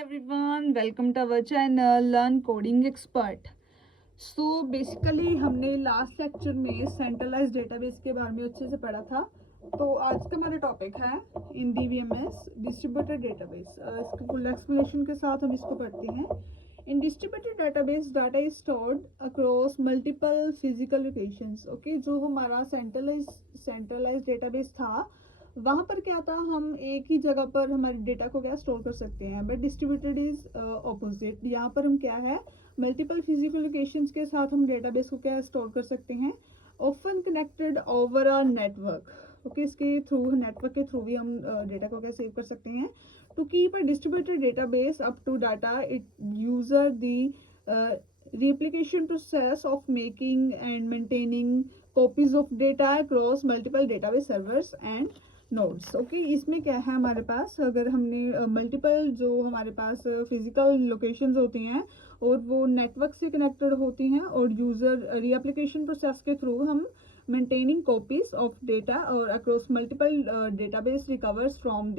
everyone, welcome to our channel Learn Coding Expert. So basically हमने last lecture में centralised database के बारे में अच्छे से पढ़ा था. तो आज का हमारा टॉपिक है इन DBMS डिस्ट्रीब्यूटेड डेटाबेस. इसके फुल एक्सप्लेनेशन के साथ हम इसको पढ़ते हैं. In distributed database data is stored across multiple physical locations. Okay, जो हमारा सेंट्रलाइज्ड डेटाबेस था वहाँ पर क्या था, हम एक ही जगह पर हमारे डेटा को क्या स्टोर कर सकते हैं. But distributed is opposite. यहाँ पर हम क्या है, मल्टीपल फिजिकल लोकेशंस के साथ हम डेटाबेस को क्या स्टोर कर सकते हैं, often connected over a network. Okay, इसके थ्रू नेटवर्क के थ्रू भी हम डेटा को क्या सेव कर सकते हैं. To keep a distributed database up to date it uses the replication process of making and maintaining copies of data across multiple database servers and nodes. Okay, इसमें क्या है हमारे पास, अगर हमने मल्टीपल जो हमारे पास फिजिकल लोकेशंस होती हैं और वो नेटवर्क से कनेक्टेड होती हैं और यूज़र रीएप्लिकेशन प्रोसेस के थ्रू हम मेंटेनिंग कॉपीज ऑफ डेटा और across multiple database recovers from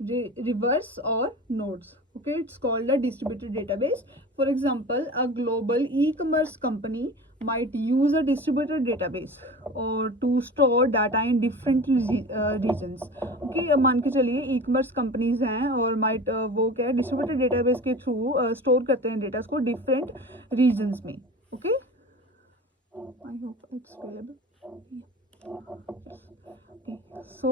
reverse और nodes. Okay, it's called a distributed database. For example, a global e-commerce company might use a distributed database or to store data in different regions. Okay, मान के चलिए e-commerce companies हैं और might वो क्या है distributed database के through store करते हैं डेटा को different regions में. Okay, I hope it's available. So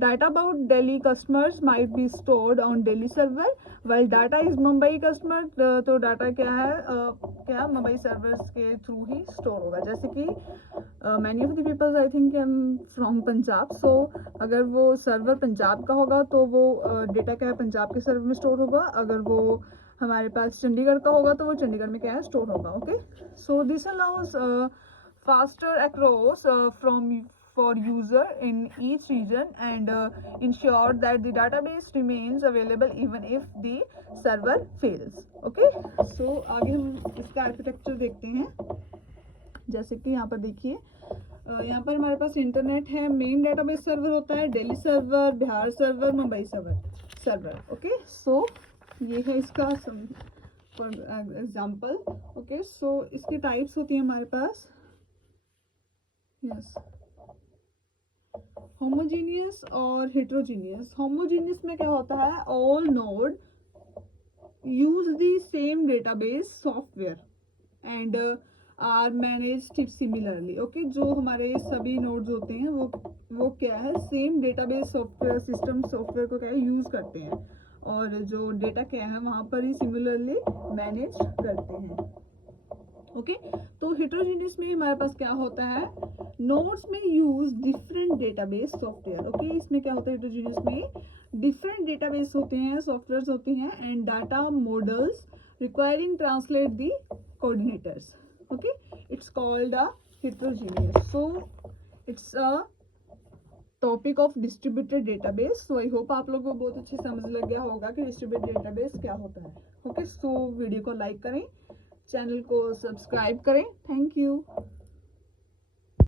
data about Delhi customers might be stored on Delhi server while data is Mumbai customer. तो डाटा क्या है, क्या मुंबई सर्वर्स के थ्रू ही स्टोर होगा. जैसे कि many of the peoples I think I am from Punjab. So अगर वो सर्वर पंजाब का होगा तो वो डेटा क्या है पंजाब के सर्वर में स्टोर होगा. अगर वो हमारे पास चंडीगढ़ का होगा तो वो चंडीगढ़ में क्या है स्टोर होगा. Okay, so this allows faster across from for user in each region and ensure that the database remains available even if the server fails. Okay, so आगे हम इसका आर्किटेक्चर देखते हैं. जैसे कि यहाँ पर देखिए, यहाँ पर हमारे पास इंटरनेट है. मेन डेटाबेस सर्वर होता है Delhi server, Bihar server, Mumbai server. Okay, so ये है इसका फॉर एग्जाम्पल. ओके, सो इसकी टाइप्स होती हैं हमारे पास. यस, होमोजीनियस और हेट्रोजीनियस. होमोजीनियस में क्या होता है, all node use the same database software and are managed similarly. Okay, जो हमारे सभी नोड्स होते हैं वो क्या है same database software system software को क्या है यूज करते हैं और जो डेटा क्या है वहाँ पर ही सिमिलरली मैनेज करते हैं. ओके, तो हेट्रोजीनियस में हमारे पास क्या होता है, नोड्स में use different database software. Okay, इसमें क्या होता है हेट्रोजीनियस में डिफरेंट डेटाबेस होते हैं, सॉफ्टवेयर्स होती हैं and data models requiring translate the coordinators. Okay, it's called a heterogeneous. So it's a topic of distributed database. So I hope आप लोगों को बहुत अच्छी समझ लग गया होगा कि डिस्ट्रीब्यूटेड डेटाबेस क्या होता है. ओके, सो वीडियो को लाइक करें, चैनल को सब्सक्राइब करें. Thank you.